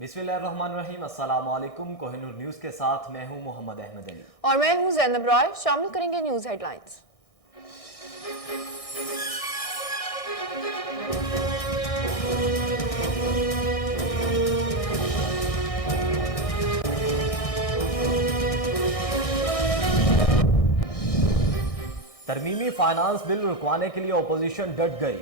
बिस्मिल्लाहिर्रहमानिर्रहीम। अस्सलाम वालेकुम। कोहिनूर न्यूज़ के साथ मैं हूं मोहम्मद अहमद अली और मैं हूं ज़ैनब रॉय। शामिल करेंगे न्यूज़ हेडलाइंस। तरमीमी फाइनेंस बिल रुकवाने के लिए अपोजिशन डट गई।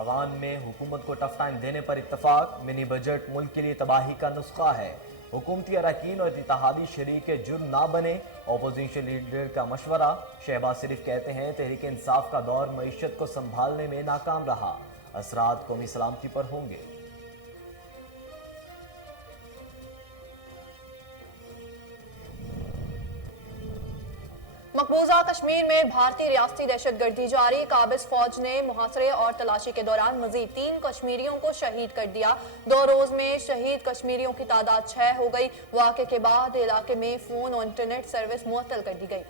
अवान में हुकूमत को टफ टाइम देने पर इत्तफाक। मिनी बजट मुल्क के लिए तबाही का नुस्खा है। हुकूमती अरकान और इत्तेहादी शरीक जुर्म ना बने, अपोजिशन लीडर का मशवरा। शहबाज शरीफ कहते हैं तहरीक इंसाफ का दौर मईशत को संभालने में नाकाम रहा, असरात कौमी सलामती पर होंगे। मकबूजा कश्मीर में भारतीय रियासती दहशतगर्दी जारी। काबिज फौज ने मुहासरे और तलाशी के दौरान मजीद 3 कश्मीरियों को शहीद कर दिया। 2 रोज में शहीद कश्मीरियों की तादाद 6 हो गई। वाक़े के बाद इलाके में फोन और इंटरनेट सर्विस मुअत्तल कर दी गई।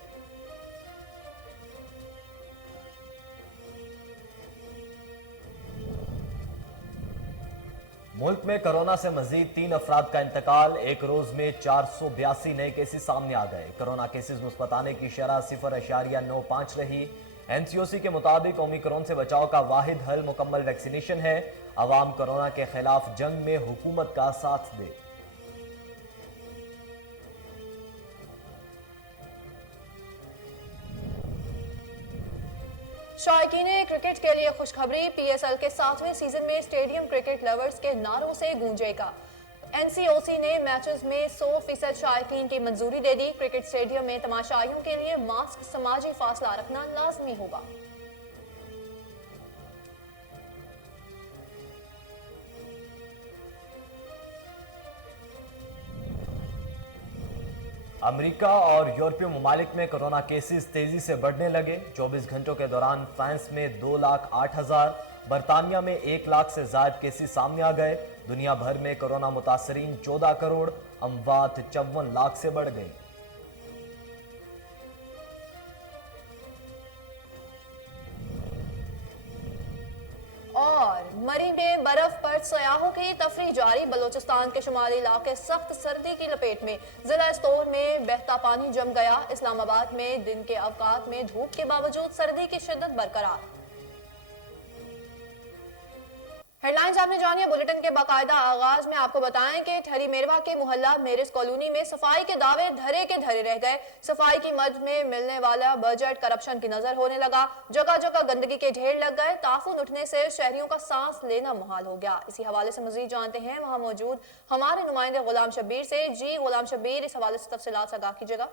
मुल्क में कोरोना से मजीद 3 अफराद का इंतकाल। एक रोज में 482 नए केसेस सामने आ गए। कोरोना केसेस मुस्बत आने की शरह 0.95 रही। एनसीओसी के मुताबिक ओमिक्रॉन से बचाव का वाहिद हल मुकम्मल वैक्सीनेशन है। अवाम कोरोना के खिलाफ जंग में हुकूमत का साथ दे। शायकीन क्रिकेट के लिए खुशखबरी। पीएसएल के 7वें सीजन में स्टेडियम क्रिकेट लवर्स के नारों से गूंजेगा। एनसीओसी ने मैचेस में 100% शायकीन की मंजूरी दे दी। क्रिकेट स्टेडियम में तमाशाइयों के लिए मास्क, समाजी फासला रखना लाजमी होगा। अमेरिका और यूरोपीय ममालिक में कोरोना केसेस तेजी से बढ़ने लगे। 24 घंटों के दौरान फ्रांस में 2,08,000, बरतानिया में 1 लाख से ज्यादा केसेस सामने आ गए। दुनिया भर में कोरोना मुतासरीन 14 करोड़, अमवात 54 लाख से बढ़ गई। और मरी में बर्फ पर सयाहों की तफरीह जारी। बलोचिस्तान के शुमाली इलाके सख्त सर्दी की लपेट में। जिला स्तोर में बहता पानी जम गया। इस्लामाबाद में दिन के अवकात में धूप के बावजूद सर्दी की शिद्दत बरकरार। हेडलाइंस आपने जानिए। बुलेटिन के बाकायदा आगाज में आपको बताएं कि ठहरी मेरवा के मोहल्ला मेरिस कॉलोनी में सफाई के दावे धरे के धरे रह गए। सफाई की मद में मिलने वाला बजट करप्शन की नजर होने लगा। जगह जगह गंदगी के ढेर लग गए। ताफून उठने से शहरियों का सांस लेना मुहाल हो गया। इसी हवाले से मजीद जानते हैं वहां मौजूद हमारे नुमाइंदे गुलाम शब्बीर से। जी गुलाम शब्बीर, इस हवाले से तफसीलात आगाह कीजिएगा।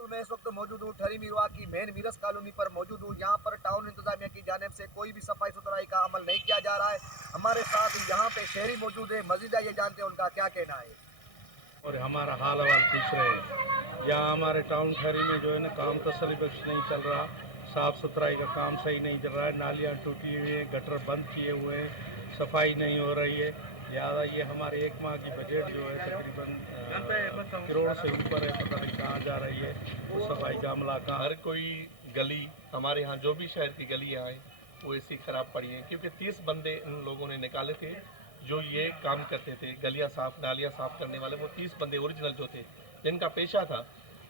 मैं इस वक्त मौजूद हूँ ठहरी मेरवा की मेन मीरस कॉलोनी पर मौजूद हूँ। यहाँ पर टाउन इंतजामिया की जानिब से कोई भी सफाई सुथराई का अमल नहीं किया जा रहा है। हमारे साथ यहाँ पे शहरी मौजूद है, मजीद ये जानते हैं उनका क्या कहना है और हमारा हाल हवाल पूछ रहे हैं। यहाँ हमारे टाउन ठहरी में जो है ना काम तसल्ली बख्श नहीं चल रहा। साफ़ सुथराई का काम सही नहीं चल रहा है। नालियाँ टूटी हुई हैं, गटर बंद किए हुए हैं, सफाई नहीं हो रही है। लिहाजा ये हमारे 1 माह की बजट जो है तकरीबन करोड़ से ऊपर है, पता नहीं कहाँ जा रही है। तो सफाई का अमला कहाँ। हर कोई गली हमारे यहाँ जो भी शहर की गलियाँ हैं वो ऐसी ख़राब पड़ी हैं, क्योंकि 30 बंदे इन लोगों ने निकाले थे जो ये काम करते थे, गलियाँ साफ़ नालियाँ साफ़ करने वाले। वो 30 बंदे ओरिजिनल जो थे जिनका पेशा था,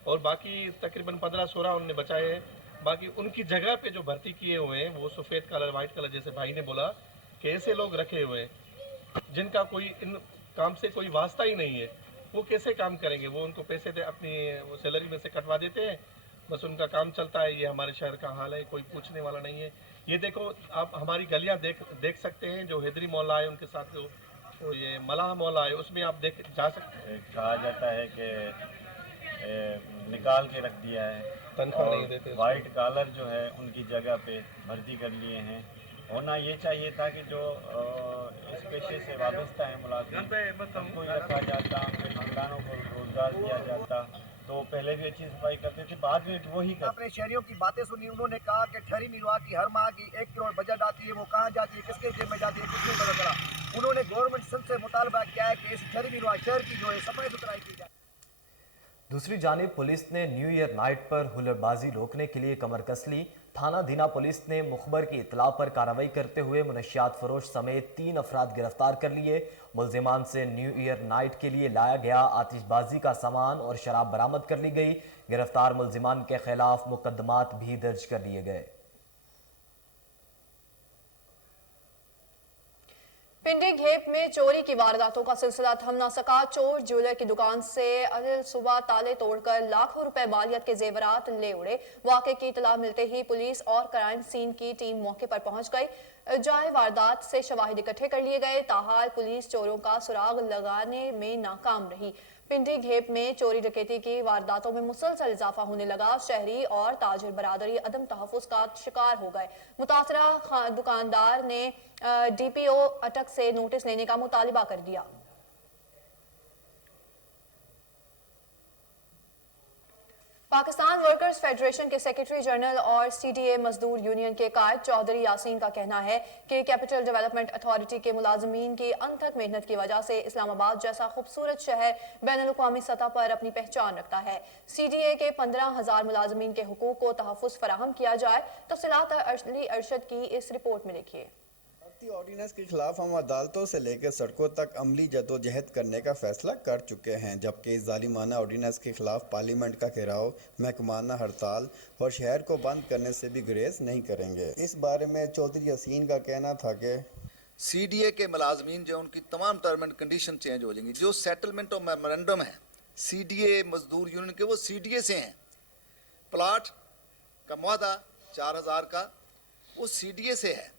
और बाकी तकरीबन 15-16 उन्होंने बचाए हैं। बाकी उनकी जगह पे जो भर्ती किए हुए हैं वो सफ़ेद कलर वाइट कलर, जैसे भाई ने बोला कि ऐसे लोग रखे हुए हैं जिनका कोई इन काम से कोई वास्ता ही नहीं है। वो कैसे काम करेंगे? वो उनको पैसे दे अपनी वो सैलरी में से कटवा देते हैं, बस उनका काम चलता है। ये हमारे शहर का हाल है, कोई पूछने वाला नहीं है। ये देखो आप हमारी गलियां देख सकते हैं। जो हैदरी मोहल्ला है उनके साथ जो ये मलाह मोहल्ला है उसमें आप जा सकते हैं। कहा जाता है कि निकाल के रख दिया है, तनख्वाह नहीं देते। वाइट कॉलर जो है उनकी जगह पे भर्ती कर लिए हैं। होना ये चाहिए था कि जो इस पेशे से वाबस्ता है मुलाजिम उनको ही रखा जाता, उनके खानदानों को रोजगार दिया जाता, तो पहले भी अच्छी सफाई करते थे, बाद में वो ही करते। अपने शहरियों की बातें सुनी। उन्होंने कहा कि ठहरी मेरवा की हर माह की 1 करोड़ बजट आती है, वो कहाँ जाती है, किसके जेब में जाती है, किसने पता चला। उन्होंने गवर्नमेंट से मुतालबा किया है कि इस ठहरी मेरवा शहर की जो है सफाई सुथराई की जाए। दूसरी जानिब पुलिस ने न्यू ईयर नाइट पर हुल्लड़बाजी रोकने के लिए कमर कस ली। थाना धीना पुलिस ने मुखबर की इतला पर कार्रवाई करते हुए मुनशियात फरोश समेत 3 अफराद गिरफ्तार कर लिए। मुल्जिमान से न्यू ईयर नाइट के लिए लाया गया आतिशबाजी का सामान और शराब बरामद कर ली गई। गिरफ्तार मुल्जिमान के खिलाफ मुकदमात भी दर्ज कर लिए गए। पिंडी घेप में चोरी की वारदातों का सिलसिला थम न सका। चोर ज्वेलर की दुकान से अनिल सुबह ताले तोड़कर लाखों रुपए मालियत के जेवरात ले उड़े। वाकये की इतला मिलते ही पुलिस और क्राइम सीन की टीम मौके पर पहुंच गई। जाए वारदात से शवाहिद इकट्ठे कर लिए गए। ताहाल पुलिस चोरों का सुराग लगाने में नाकाम रही। पिंडी घेप में चोरी डकैती की वारदातों में मुसलसल इजाफा होने लगा। शहरी और ताजिर बरादरी अदम तहफ़्फ़ुज़ का शिकार हो गए। मुतासरा दुकानदार ने डीपीओ अटक से नोटिस लेने का मुतालिबा कर दिया। पाकिस्तान वर्कर्स फेडरेशन के सेक्रेटरी जनरल और सीडीए मजदूर यूनियन के कायद चौधरी यासीन का कहना है कि कैपिटल डेवलपमेंट अथॉरिटी के मुलाजमीन की अनथक मेहनत की वजह से इस्लामाबाद जैसा खूबसूरत शहर बैनुल-अक़वामी सतह पर अपनी पहचान रखता है। सीडीए के 15,000 मुलाजमीन के हुकूक को तहफ़्फ़ुज़ फराहम किया जाए। तफ़सीलात अली अरशद की इस रिपोर्ट में देखिए। ऑर्डिनेंस के खिलाफ हम अदालतों से लेकर सड़कों तक अमली जदोजहद करने का फैसला कर चुके हैं, जबकि इस जालिमाना ऑर्डिनेंस के खिलाफ पार्लियामेंट का घेराव, महकमाना हड़ताल और शहर को बंद करने से भी गुरेज नहीं करेंगे। इस बारे में चौधरी यासीन का कहना था कि सीडीए के मुलाजमीन जो उनकी तमाम टर्म एंड कंडीशन चेंज हो जाएंगी। जो सेटलमेंट और मेमोरेंडम है सीडीए मजदूर यूनियन के, वो सीडीए से हैं। प्लाट का मुआहदा 4,000 का वो सीडीए से है।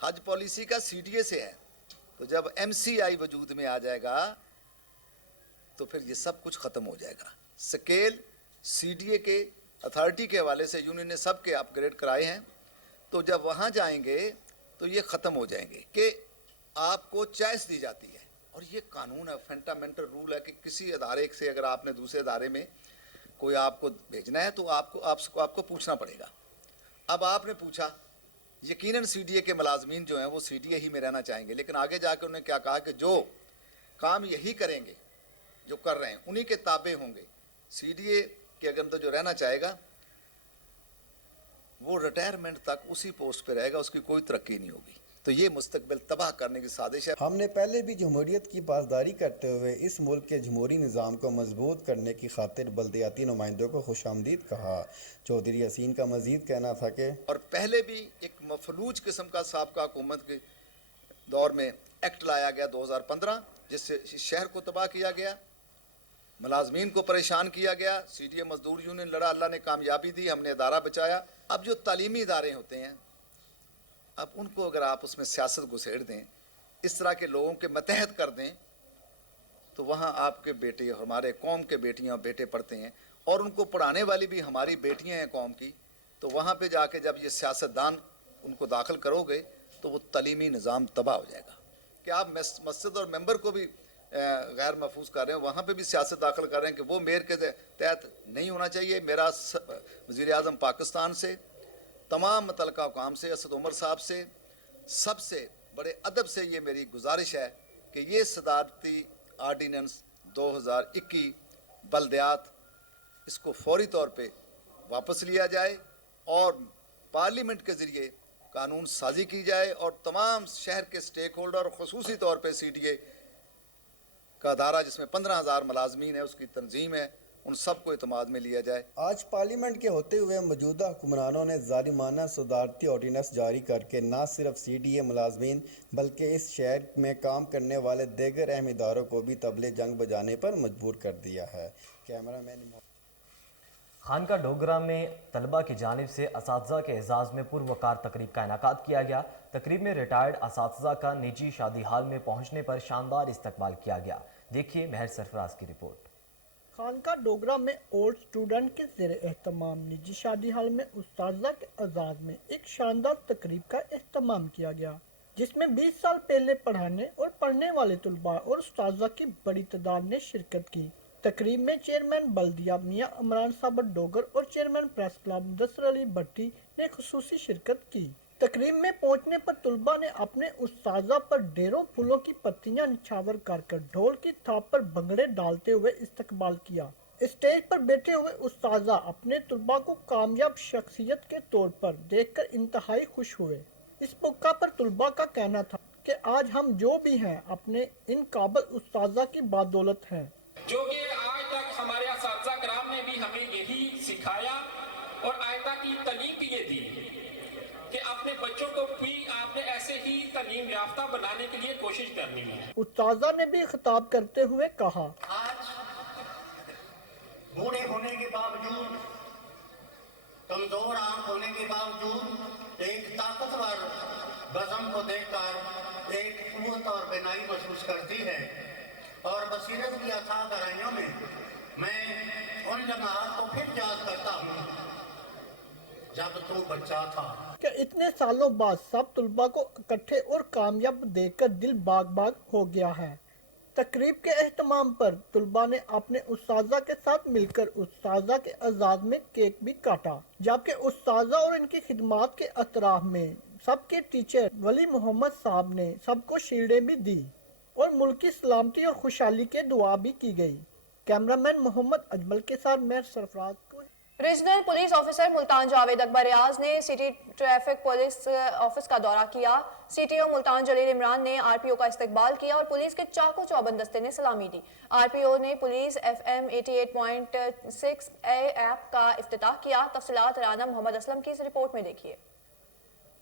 हज पॉलिसी का सीडीए से है। तो जब एमसीआई वजूद में आ जाएगा तो फिर ये सब कुछ ख़त्म हो जाएगा। स्केल सीडीए के अथॉरिटी के हवाले से यूनियन ने सब के अपग्रेड कराए हैं। तो जब वहाँ जाएंगे तो ये ख़त्म हो जाएंगे कि आपको चॉइस दी जाती है। और ये कानून है, फंडामेंटल रूल है कि किसी अदारे से अगर आपने दूसरे अदारे में कोई आपको भेजना है तो आपको पूछना पड़ेगा। अब आपने पूछा, यकीनन सीडीए के मुलाजमीन जो हैं वो सीडीए ही में रहना चाहेंगे, लेकिन आगे जाकर उन्होंने क्या कहा कि जो काम यही करेंगे जो कर रहे हैं उन्हीं के ताबे होंगे। सीडीए के अंदर जो रहना चाहेगा वो रिटायरमेंट तक उसी पोस्ट पे रहेगा, उसकी कोई तरक्की नहीं होगी। तो ये मुस्तकबिल तबाह करने की साजिश है। हमने पहले भी जमहूरियत की पासदारी करते हुए इस मुल्क के जमहूरी निज़ाम को मजबूत करने की खातिर बल्दियाती नुमाइंदों को खुशामदीद कहा। चौधरी यासीन का मजीद कहना था कि और पहले भी एक मफलूज किस्म का साबका हुकूमत के दौर में एक्ट लाया गया 2015, जिससे शहर को तबाह किया गया, मुलाजमीन को परेशान किया गया। सीडीए मजदूर यूनियन लड़ा, अल्लाह ने कामयाबी दी, हमने अदारा बचाया। अब जो तालीमी इदारे होते हैं, अब उनको अगर आप उसमें सियासत घुसेड़ दें, इस तरह के लोगों के मतहत कर दें, तो वहाँ आपके बेटे, हमारे कौम के बेटियाँ और बेटे पढ़ते हैं और उनको पढ़ाने वाली भी हमारी बेटियाँ हैं कौम की। तो वहाँ पे जाके जब ये सियासतदान उनको दाखिल करोगे तो वो तालीमी निज़ाम तबाह हो जाएगा। कि आप मस्जिद और मेंबर को भी गैर महफूज कर रहे हैं, वहाँ पे भी सियासत दाखिल कर रहे हैं कि वो मेयर के तहत नहीं होना चाहिए। मेरा वज़ीर आज़म पाकिस्तान से, तमाम मुतल्लिका हुकाम से, असद उमर साहब से, सबसे बड़े अदब से ये मेरी गुजारिश है कि ये सदारती आर्डीनेंस 2021 बल्दियात, इसको फौरी तौर पे वापस लिया जाए और पार्लियामेंट के ज़रिए कानून साजी की जाए और तमाम शहर के स्टेक होल्डर और ख़ुसूसी तौर पे सीडीए का अदारा जिसमें 15,000 मुलाजमीन है, उसकी तंजीम है, उन सबको इत्माद में लिया जाए। आज पार्लियामेंट के होते हुए मौजूदा हुक्मरानों ने जालिमाना सदारती ऑर्डिनेंस जारी करके न सिर्फ सीडीए मुलाजमीन बल्कि इस शहर में काम करने वाले दीगर अहम इदारों को भी तबले जंग बजाने पर मजबूर कर दिया है। कैमरामैन खानका डोगरा में तलबा की जानिब से असातिज़ा के एजाज़ में पुरवकार तकरीब का इनेकाद किया गया। तकरीब में रिटायर्ड असातिज़ा का निजी शादी हाल में पहुँचने पर शानदार इस्तकबाल किया गया। देखिए महर सरफराज की रिपोर्ट। खानका डोगरा में ओल्ड स्टूडेंट के ज़ेरे एहतमाम निजी शादी हाल में उस्ताज़ा के एजाज़ में एक शानदार तकरीब का एहतमाम किया गया, जिसमें 20 साल पहले पढ़ाने और पढ़ने वाले तुलबा और उस्ताज़ा की बड़ी तादाद ने शिरकत की। तकरीब में चेयरमैन बल्दिया मियाँ इमरान साबर डोगर और chairman press club Mudassir Ali Bhatti ने खुसूसी शिरकत की। तकरीब में पहुंचने पर तुलबा ने अपने उस्ताज़ा पर ढेरों फूलों की पत्तियां निछावर कर ढोल की थाप पर भंगड़े डालते हुए इस्तकबाल किया। स्टेज पर बैठे हुए उस्ताजा अपने तलबा को कामयाब शख्सियत के तौर पर देखकर इंतहाई खुश हुए। इस मौका पर तलबा का कहना था कि आज हम जो भी हैं अपने इन काबिल उस्ताजा की बदौलत हैं, जो कि आज तक हमारे असातिज़ा कराम ने भी हमें यही सिखाया और आइंदा की तालीम भी ये दी कि अपने बच्चों को भी आपने ऐसे ही तालीम याफ्ता बनाने के लिए कोशिश करनी है। उस्ताजा ने भी खिताब करते हुए कहा, आज बूढ़े होने के बावजूद, कमजोर आंख होने के बावजूद एक ताकतवर बज़म को देखकर एक कुव्वत और बेनाई महसूस करती है और बसीरत की अथाह गहराइयों में मैं उन लम्हात को फिर याद करता हूँ जब तू बच्चा था। कि इतने सालों बाद सब तलबा को इकट्ठे और कामयाब देखकर दिल बाग बाग हो गया है। तकरीब के एहतमाम पर तलबा ने अपने उस्ताजा के साथ मिलकर उस्ताजा के एजाज में केक भी काटा, जबकि उस्ताजा और इनकी खिदमात के अतराफ में सबके टीचर वली मोहम्मद साहब ने सबको शील्डें भी दी और मुल्क की सलामती और खुशहाली के दुआ भी की गई। कैमरामैन मोहम्मद अजमल के साथ मैं सरफराज को। Regional police officer Multan Javed Akbar Riaz ने सिटी ट्रैफिक पुलिस ऑफिस का दौरा किया। सीटीओ मुल्तान जलील इमरान ने आरपीओ का इस्तकबाल किया और पुलिस के चाको चौबंद दस्ते ने सलामी दी। आरपीओ ने पुलिस FM 88.6 ऐप का इफ्तिताह किया। तफसीलात राना मोहम्मद असलम की इस रिपोर्ट में देखिए।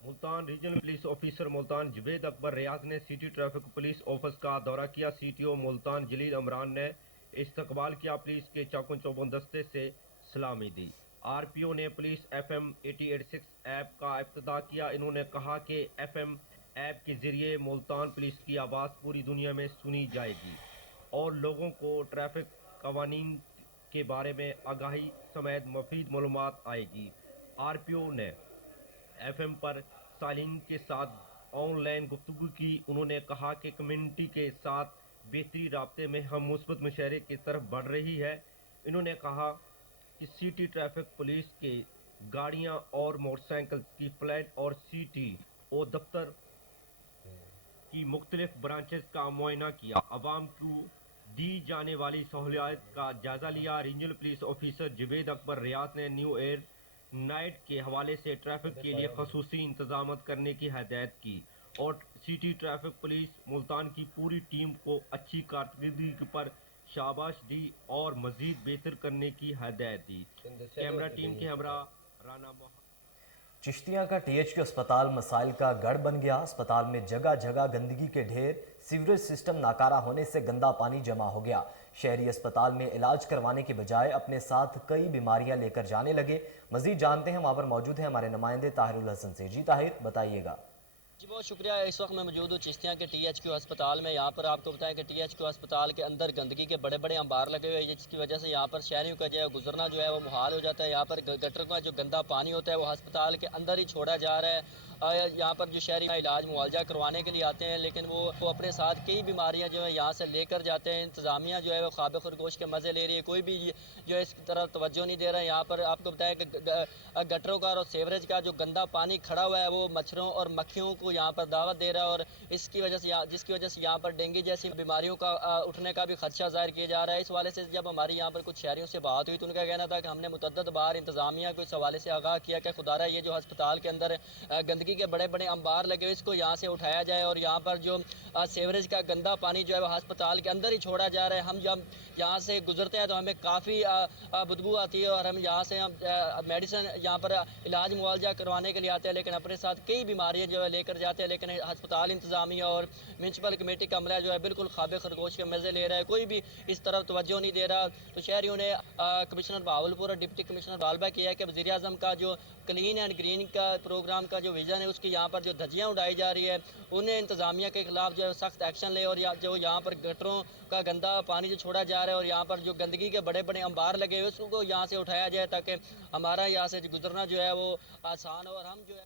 Multan regional police officer Multan Javed Akbar Riaz ने सिटी ट्रैफिक पुलिस ऑफिस का दौरा किया। सीटीओ मुल्तान जलील इमरान ने इस्तकबाल किया, पुलिस के चाको चौबंद दस्ते से सलामी दी। आरपीओ ने पुलिस FM 88.6 ऐप का इफ्तिताह किया। इन्होंने कहा कि FM ऐप के जरिए मुल्तान पुलिस की आवाज़ पूरी दुनिया में सुनी जाएगी और लोगों को ट्रैफिक कवानीन के बारे में आगाही समेत मुफीद मालूमात आएगी। आरपीओ ने FM पर सालिन के साथ ऑनलाइन गुफ्तगू की। उन्होंने कहा कि कम्युनिटी के साथ बेहतरी राब्ते में हम मुस्बत मुशायरे की तरफ बढ़ रही है। इन्होंने कहा कि सिटी ट्रैफिक पुलिस के गाड़ियां और मोटरसाइकिल की फ्लैट और CTO दफ्तर की मुख्तलिफ ब्रांचेस का मुआयना किया। अवाम को दी जाने वाली सहूलियात का जायजा लिया। Regional police officer Javed Akbar Riaz ने न्यू ईयर नाइट के हवाले से ट्रैफिक के लिए खसूसी इंतजाम करने की हदायत की और सिटी ट्रैफिक पुलिस मुल्तान की पूरी टीम को अच्छी कारकर्दगी पर शाबाश दी और मजीद बेहतर करने की हदायत दी। कैमरा टीम के हमरा राना चिश्तिया का THQ अस्पताल मसाइल का गढ़ बन गया। अस्पताल में जगह जगह गंदगी के ढेर, सीवरेज सिस्टम नाकारा होने से गंदा पानी जमा हो गया। शहरी अस्पताल में इलाज करवाने के बजाय अपने साथ कई बीमारियां लेकर जाने लगे। मजीद जानते हैं, वहां पर मौजूद है हमारे नुमाइंदे ताहिरुल हसन से। जी ताहिर, बताइएगा। जी बहुत शुक्रिया। इस वक्त मैं मौजूद हूँ चिश्तिया के THQ अस्पताल में। यहाँ पर आपको बताएं कि THQ अस्पताल के अंदर गंदगी के बड़े बड़े अंबार लगे हुए हैं, जिसकी वजह से यहाँ पर शहरियों का जो है गुजरना जो है वो मुहाल हो जाता है। यहाँ पर गटर का जो गंदा पानी होता है वो अस्पताल के अंदर ही छोड़ा जा रहा है। यहाँ पर जो शहरी इलाज मुआवजा करवाने के लिए आते हैं, लेकिन वो अपने साथ कई बीमारियाँ जो है यहाँ से लेकर जाते हैं। इंतज़ामिया जो है वो ख्वाब खरगोश के मज़े ले रही है, कोई भी जो है इस तरफ तवज्जो नहीं दे रहा है। यहाँ पर आपको बताया कि गटरों का और सीवरेज का जो गंदा पानी खड़ा हुआ है वो मच्छरों और मक्खियों को यहाँ पर दावत दे रहा है और इसकी वजह से जिसकी वजह से यहाँ पर डेंगू जैसी बीमारियों का उठने का भी खदशा जाहिर किया जा रहा है। इस हवाले से जब हमारी यहाँ पर कुछ शहरियों से बात हुई तो उनका कहना था कि हमने मुतअद्दिद बार इंतज़ामिया को इस हवाले से आगाह किया कि खुदारा ये जो अस्पताल के अंदर गंदगी के बड़े बड़े अंबार लगे हुए इसको यहाँ से उठाया जाए और यहाँ पर जो सीवरेज का गंदा पानी जो है वो अस्पताल के अंदर ही छोड़ा जा रहा है। हम जब यहाँ से गुजरते हैं तो हमें काफ़ी बदबू आती है और हम यहाँ से मेडिसिन यहाँ पर इलाज मुआवजा करवाने के लिए आते हैं, लेकिन अपने साथ कई बीमारियाँ जो है लेकर जाते हैं। लेकिन अस्पताल इंतज़ामिया और म्यूनसिपल कमेटी का अमला जो है बिल्कुल ख्वाब खरगोश के मज़े ले रहा है, कोई भी इस तरफ तवज्जो नहीं दे रहा। तो शहरियों ने कमिश्नर बहावलपुर और डिप्टी कमिश्नर बालबा किया है कि वज़ीर आज़म का जो क्लीन एंड ग्रीन का प्रोग्राम का जो विज़न है उसकी यहाँ पर जो धज्जियाँ उड़ाई जा रही है उन्हें इंतज़ामिया के खिलाफ जो है सख्त एक्शन ले और जो यहाँ पर गटरों का गंदा पानी जो छोड़ा जा रहा है और यहाँ पर जो गंदगी के बड़े बड़े अंबार लगे हुए उसको यहाँ से उठाया जाए ताकि हमारा यहाँ से गुजरना जो है वो आसान हो। और हम जो है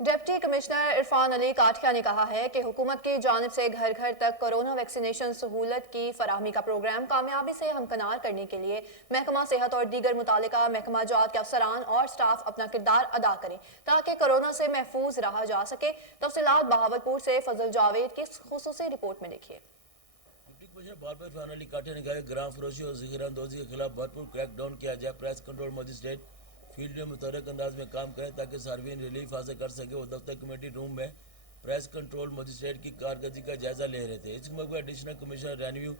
डिप्टी कमिश्नर इरफान अली काठिया ने कहा है कि हुकूमत की जानिब से घर घर तक कोरोना वैक्सीनेशन सहूलत की फराहमी का प्रोग्राम कामयाबी से हमकनार करने के लिए महकमा सेहत और दीगर मुतालिका महकमा जात के अफसरान और स्टाफ अपना किरदार अदा करें ताकि कोरोना से महफूज रहा जा सके। तफसीलात बहावलपुर से फजल जावेद की खुसूसी रिपोर्ट में देखिए। کمشنر باربر فرحان علی کاٹے نے کہا کہ گرام فروشی اور ذخیرہ اندوزی کے خلاف بھرپور کریک ڈاؤن کیا جائے. پریس کنٹرول مجسٹریٹ فیلڈ میں متحرک انداز میں کام کریں تاکہ صارفین ریلیف حاصل کر سکے. وہ دفتر کمیٹی روم میں پریس کنٹرول مجسٹریٹ کی کارکردگی کا جائزہ لے رہے تھے. اس موقع پر additional commissioner revenue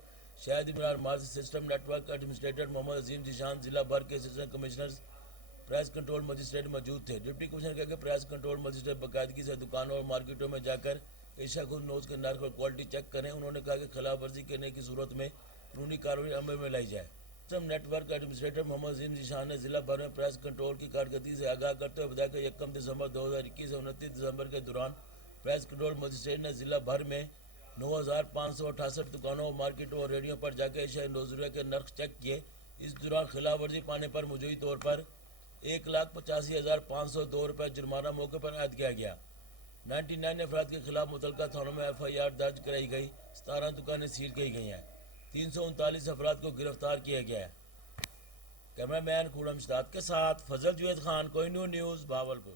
Shahid Imran مارز system network administrator Muhammad Azeem Zeeshan ضلع بھر کے assistant commissioners press control magistrate موجود تھے. ڈپٹی کمشنر نے کہا کہ پریس کنٹرول مجسٹریٹ باقاعدگی سے دکانوں اور مارکیٹوں میں جا کر اشیا خود نوز کے نرخ اور کوالٹی چیک کریں. انہوں نے کہا کہ خلاف ورزی کرنے کی صورت میں قانونی کارروائی عمل میں لائی جائے. System network administrator Muhammad Azeem Zeeshan نے ضلع بھر میں پریس کنٹرول کی کارکردگی سے آگاہ کرتے ہوئے بتایا کہ 1 دسمبر 2021 سے 29 دسمبر کے دوران پریس کنٹرول مجسٹریٹ نے ضلع بھر میں 9568 دکانوں اور مارکیٹوں اور ریڑھیوں پر جا کے اشیاء نوزریہ کے نرخ چیک کیے. اس دوران خلاف ورزی پانے پر مجموعی طور پر 1,85,502 روپے جرمانہ موقع پر عائد کیا گیا. 99 افراد کے خلاف متعلقہ تھانوں میں FIR درج کرائی گئی. 17 دکانیں سیل کی گئی ہیں. 339 افراد کو گرفتار کیا گیا ہے. کیمرہ مین خورم شداد کے ساتھ فضل جوید خان، کوئی نیوز، بھاولپور.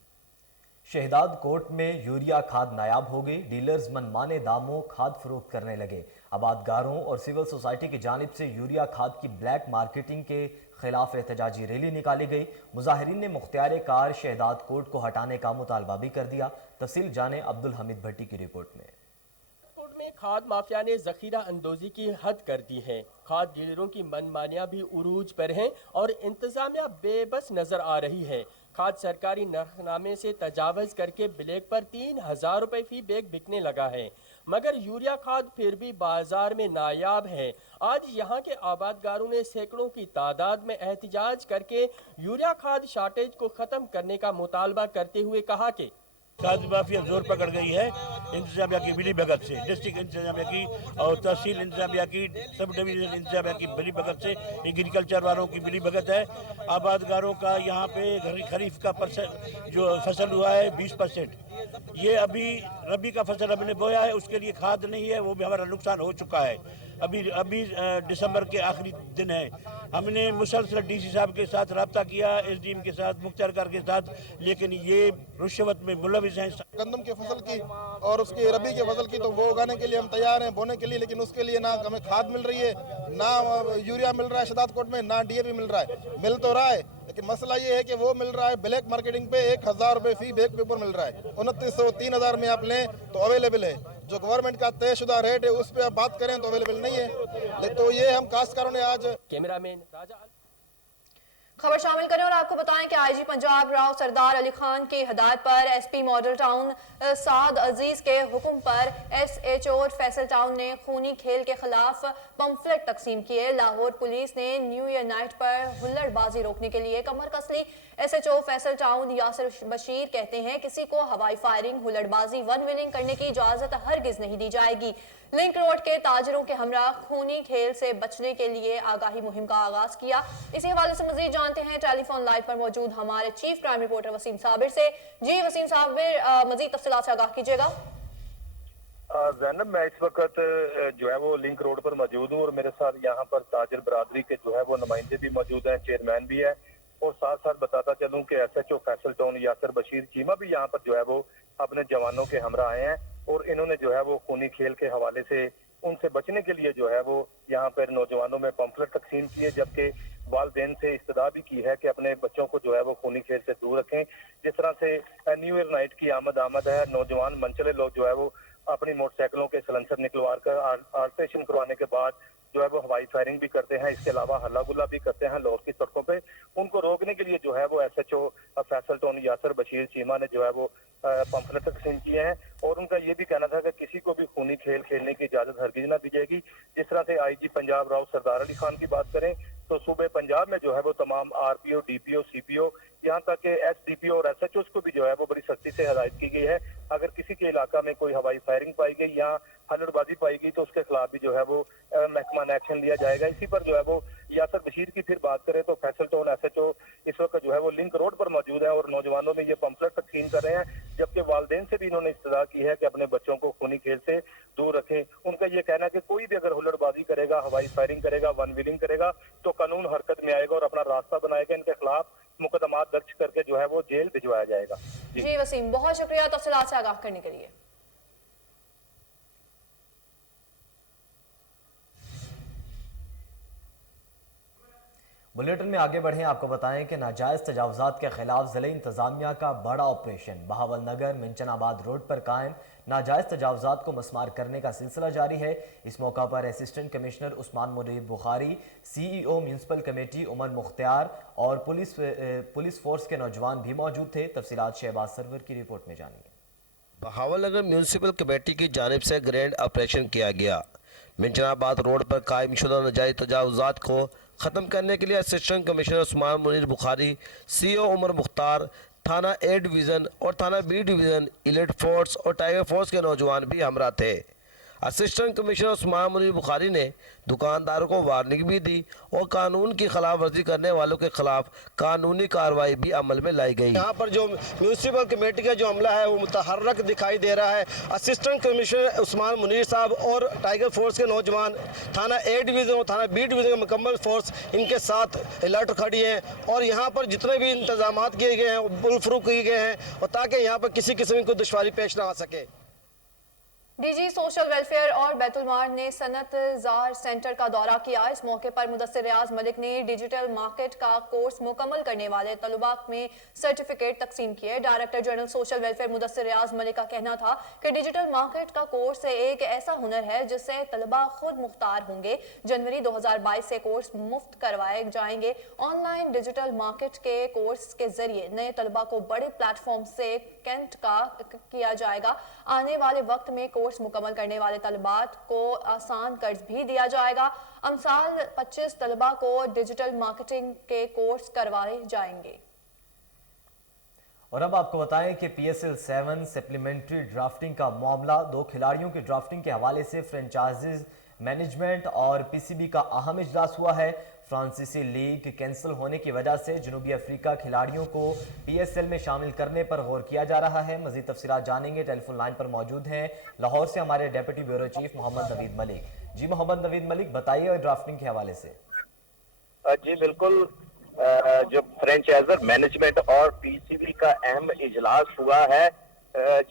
شہداد کوٹ میں یوریا کھاد نایاب ہو گئی. ڈیلرز منمانے داموں کھاد فروخت کرنے لگے. آبادگاروں اور سول سوسائٹی کی جانب سے یوریا کھاد کی بلیک مارکیٹنگ کے خلاف احتجاجی ریلی نکالی گئی. مظاہرین نے مختار کار شہداد کوٹ کو ہٹانے کا مطالبہ بھی کر دیا. تفصیل جانیں عبدالحمید بھٹی کی رپورٹ میں. کھاد مافیا نے ذخیرہ اندوزی کی حد کر دی ہے. کھاد ڈیلروں کی منمانیاں بھی عروج پر ہیں اور انتظامیہ بے بس نظر آ رہی ہے. کھاد سرکاری نرخنامے سے تجاوز کر کے بلیک پر 3,000 روپے فی بیگ بکنے لگا ہے، مگر یوریا کھاد پھر بھی بازار میں نایاب ہے. آج یہاں کے آبادگاروں نے سینکڑوں کی تعداد میں احتجاج کر کے یوریا کھاد شارٹیج کو ختم کرنے کا مطالبہ کرتے ہوئے کہا کہ کھاد مافیا زور پکڑ گئی ہے انتظامیہ کی ملی بھگت سے، ڈسٹرکٹ انتظامیہ کی اور تحصیل انتظامیہ کی، سب ڈویژن انتظامیہ کی ملی بھگت سے. ایگریکلچر والوں کی ملی بھگت ہے. آبادگاروں کا یہاں پہ خریف کا جو فصل ہوا ہے 20%. یہ ابھی ربی کا فصل ہم نے بویا ہے، اس کے لیے کھاد نہیں ہے، وہ بھی ہمارا نقصان ہو چکا ہے. ابھی دسمبر کے آخری دن ہے. ہم نے مسلسل ڈی سی صاحب کے ساتھ رابطہ کیا، ایس ڈی ایم کے ساتھ، مختار کار کے ساتھ، لیکن یہ رشوت میں ملوث ہیں. گندم کے فصل کی اور اس کی ربی کے فصل کی تو وہ اگانے کے لیے ہم تیار ہیں، بونے کے لیے، لیکن اس کے لیے نہ ہمیں کھاد مل رہی ہے، نہ یوریا مل رہا ہے شہداد کوٹ میں، نہ DAP مل رہا ہے. مل تو رہا ہے لیکن مسئلہ یہ ہے کہ وہ مل رہا ہے بلیک مارکیٹنگ پہ 1,000 روپے فی بیگ کے اوپر مل رہا ہے. 2900 3,000 میں آپ لیں تو اویلیبل ہے. جو گورنمنٹ کا طے شدہ ریٹ ہے اس پہ آپ بات کریں تو اویلیبل نہیں ہے. تو یہ ہم کاشتکاروں نے آج کیمرہ مین راجہ خبر شامل کریں اور آپ کو بتائیں کہ IG پنجاب راؤ سردار علی خان کی ہدایت پر SP ماڈل ٹاؤن سعد عزیز کے حکم پر SHO فیصل ٹاؤن نے خونی کھیل کے خلاف پمفلٹ تقسیم کیے. لاہور پولیس نے نیو ایئر نائٹ پر ہلڑ بازی روکنے کے لیے کمر کس لی. SHO فیصل ٹاؤن یاسر بشیر کہتے ہیں کسی کو ہوائی فائرنگ، ہلڑ بازی، ون ویلنگ کرنے کی اجازت ہرگز نہیں دی جائے گی. لنک روڈ کے تاجروں کے ہمراہ خونی کھیل سے بچنے کے لیے آگاہی مہم کا آغاز کیا. اسی حوالے سے مزید جانتے ہیں ٹیلی فون لائیو پر موجود ہمارے چیف کرائم رپورٹر وسیم صابر سے. جی وسیم صابر، مزید تفصیلات سے آگاہ کیجیے گا. زینب، میں اس وقت جو ہے وہ لنک روڈ پر موجود ہوں اور میرے ساتھ یہاں پر تاجر برادری کے جو ہے وہ نمائندے بھی موجود ہیں، چیئرمین بھی ہے، اور ساتھ ساتھ بتاتا چلوں کہ SHO فیصل ٹاؤن یاسر بشیر چیمہ بھی یہاں پر جو ہے وہ اپنے جوانوں کے ہمراہ آئے ہیں اور انہوں نے جو ہے وہ خونی کھیل کے حوالے سے ان سے بچنے کے لیے جو ہے وہ یہاں پر نوجوانوں میں پمفلٹ تقسیم کیے، جبکہ والدین سے استدعا بھی کی ہے کہ اپنے بچوں کو جو ہے وہ خونی کھیل سے دور رکھیں. جس طرح سے نیو ایئر نائٹ کی آمد ہے، نوجوان منچلے لوگ جو ہے وہ اپنی موٹر سائیکلوں کے سلنسر نکلوا کر آلٹریشن کروانے کے بعد جو ہے وہ ہوائی فائرنگ بھی کرتے ہیں. اس کے علاوہ ہلا گلا بھی کرتے ہیں لاہور کی سڑکوں پہ. ان کو روکنے کے لیے جو ہے وہ SHO فیصل ٹاؤن یاسر بشیر چیمہ نے جو ہے وہ پمفلٹ تقسیم کیے ہیں اور ان کا یہ بھی کہنا تھا کہ کسی کو بھی خونی کھیل کھیلنے کی اجازت ہرگز نہ دی جائے گی. جس طرح سے IG پنجاب راؤ سردار علی خان کی بات کریں تو صوبے پنجاب میں جو ہے وہ تمام RPO، DPO، CPO، یہاں تک کہ SDPO اور SHOs کو بھی جو ہے وہ بڑی سختی سے ہدایت کی گئی ہے. اگر کسی کے علاقہ میں کوئی ہوائی فائرنگ پائی گئی یا ہلڑ بازی پائی گئی تو اس کے خلاف بھی جو ہے وہ محکمہ ایکشن لیا جائے گا. اسی پر جو ہے وہ یاسر بشیر کی پھر بات کریں تو فیصل ٹاؤن SHO اس وقت جو ہے وہ لنک روڈ پر موجود ہیں اور نوجوانوں میں یہ پمفلٹ تقسیم کر رہے ہیں، جبکہ والدین سے بھی انہوں نے استدعا کی ہے کہ اپنے بچوں کو خونی کھیل سے دور رکھیں. ان کا یہ کہنا ہے کہ کوئی بھی اگر ہلڑ بازی کرے گا، ہوائی فائرنگ کرے گا، ون ویلنگ کرے گا تو قانون حرکت میں آئے گا اور اپنا راستہ بنائے گا. ان کے خلاف مقدمات درج کر کے جو ہے وہ جیل بھجوایا جائے گا. جی وسیم، بہت شکریہ تفصیلات سے آگاہ کرنے کے لیے. बुलेटिन में आगे बढ़ें, आपको बताएं कि नाजायज़ तजावुज़ात के खिलाफ ज़िला इंतज़ामिया का बड़ा ऑपरेशन। बहावल नगर मिंचनाबाद रोड पर कायम नाजायज़ तजावुज़ात को मस्मार करने का सिलसिला जारी है। इस मौका पर assistant commissioner Usman Munir Bukhari, CEO municipal committee Umar Mukhtiar और पुलिस फोर्स के नौजवान भी मौजूद थे। तफसीलात शहबाज सरवर की रिपोर्ट में जानेंगे। बहावल नगर म्यूनसिपल कमेटी की जानिब से ग्रैंड ऑपरेशन किया गया। मिंचनाबाद रोड पर कायम शुदा नाजायज़ तजावुज़ात को ख़त्म करने के लिए assistant commissioner Usman Munir Bukhari, CEO Umar Mukhtar, थाना A डिवीज़न और थाना B डिवीज़न, इलीट फोर्स और टाइगर फोर्स के नौजवान भी हमरा थे। असिस्टेंट कमिश्नर उस्मान मुनीर बुखारी ने दुकानदारों को वार्निंग भी दी और कानून की खिलाफ वर्जी करने वालों के खिलाफ कानूनी कार्रवाई भी अमल में लाई गई। यहाँ पर जो म्यूनसिपल कमेटी का जो अमला है वो मुतहर्रक दिखाई दे रहा है। असिस्टेंट कमिश्नर उस्मान मुनीर साहब और टाइगर फोर्स के नौजवान थाना A डिवीज़न और थाना B डिवीज़न का मुकम्मल फोर्स इनके साथ अलर्ट खड़ी है और यहाँ पर जितने भी इंतजाम किए गए हैं बुलफरू किए गए हैं और ताकि यहाँ पर किसी किस्म की दुश्वारी पेश ना आ सके। डीजी सोशल वेलफेयर और बैतुलमाल ने सनत जार सेंटर का दौरा किया। इस मौके पर मुदस्सिर रियाज मलिक ने डिजिटल मार्केट का कोर्स मुकम्मल करने वाले तलबा में सर्टिफिकेट तकसीम किए। Director general social welfare Mudassir Riaz Malik का कहना था कि डिजिटल मार्केट का कोर्स एक ऐसा हुनर है जिससे तलबा खुद मुख्तार होंगे। जनवरी 2022 से कोर्स मुफ्त करवाए जाएंगे। ऑनलाइन डिजिटल मार्केट के कोर्स के जरिए नए तलबा को बड़े प्लेटफॉर्म से कनेक्ट किया जाएगा। आने वाले वक्त में कोर्स मुकम्मल करने वाले तलबात को आसान कर्ज भी दिया जाएगा। अमसाल 25 तलबा को डिजिटल मार्केटिंग के कोर्स करवाए जाएंगे। और अब आपको बताएं कि PSL 7 सप्लीमेंट्री ड्राफ्टिंग का मामला, 2 खिलाड़ियों की ड्राफ्टिंग के हवाले से फ्रेंचाइजीज मैनेजमेंट और PCB का अहम इजलास हुआ है। फ्रांसीसी लीग कैंसिल होने की वजह से जनूबी अफ्रीका खिलाड़ियों को PSL में शामिल करने पर गौर किया जा रहा है। मजीद तफसीलात जानेंगे। टेलीफोन लाइन पर मौजूद हैं लाहौर से हमारे deputy bureau chief Mohammad Naveed Malik. जी मोहम्मद नवीद मलिक, बताइए ड्राफ्टिंग के हवाले से। जी बिल्कुल, जो फ्रेंचाइजर मैनेजमेंट और PCB का अहम इजलास हुआ है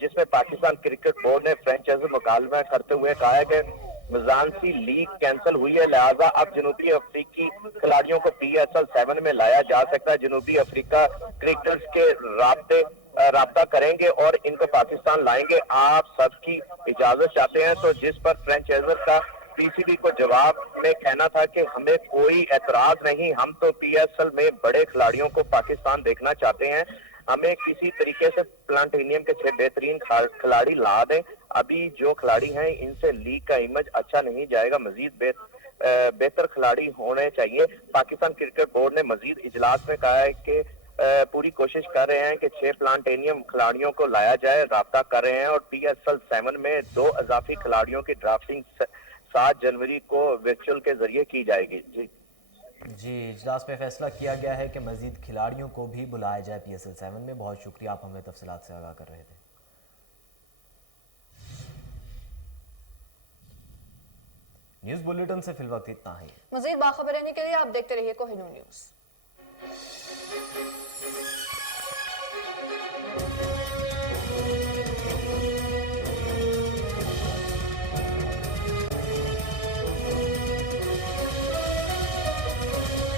जिसमें पाकिस्तान क्रिकेट बोर्ड ने फ्रेंचाइजर मुकालमा करते हुए कहा है कि मजानसी लीग कैंसिल हुई है, लिहाजा अब जनूबी अफ्रीकी खिलाड़ियों को PSL 7 में लाया जा सकता है। जनूबी अफ्रीका क्रिकेटर्स के राब्ता करेंगे और इनको पाकिस्तान लाएंगे। आप सबकी इजाजत चाहते हैं। तो जिस पर फ्रेंचाइजर का PCB को जवाब में कहना था कि हमें कोई एतराज नहीं, हम तो PSL में बड़े खिलाड़ियों को पाकिस्तान देखना चाहते हैं। हमें किसी तरीके से प्लांटेनियम के 6 बेहतरीन खिलाड़ी ला दें। अभी जो खिलाड़ी हैं इनसे लीग का इमेज अच्छा नहीं जाएगा, मजीद बेहतर खिलाड़ी होने चाहिए। पाकिस्तान क्रिकेट बोर्ड ने मजीद इजलास में कहा है कि पूरी कोशिश कर रहे हैं कि 6 प्लांटेनियम खिलाड़ियों को लाया जाए, राब्ता कर रहे हैं और PSL 7 में 2 इजाफी खिलाड़ियों की ड्राफ्टिंग 7 जनवरी को वर्चुअल के जरिए की जाएगी। जी इजलास में फैसला किया गया है कि मजीद खिलाड़ियों को भी बुलाया जाए PSL 7 में। बहुत शुक्रिया, आप हमें तफसीलात से आगाह कर रहे थे। न्यूज़ बुलेटिन से फिलवक्त इतना ही। मजीद बाखबर रहने के लिए आप देखते रहिए कोहिनूर न्यूज़।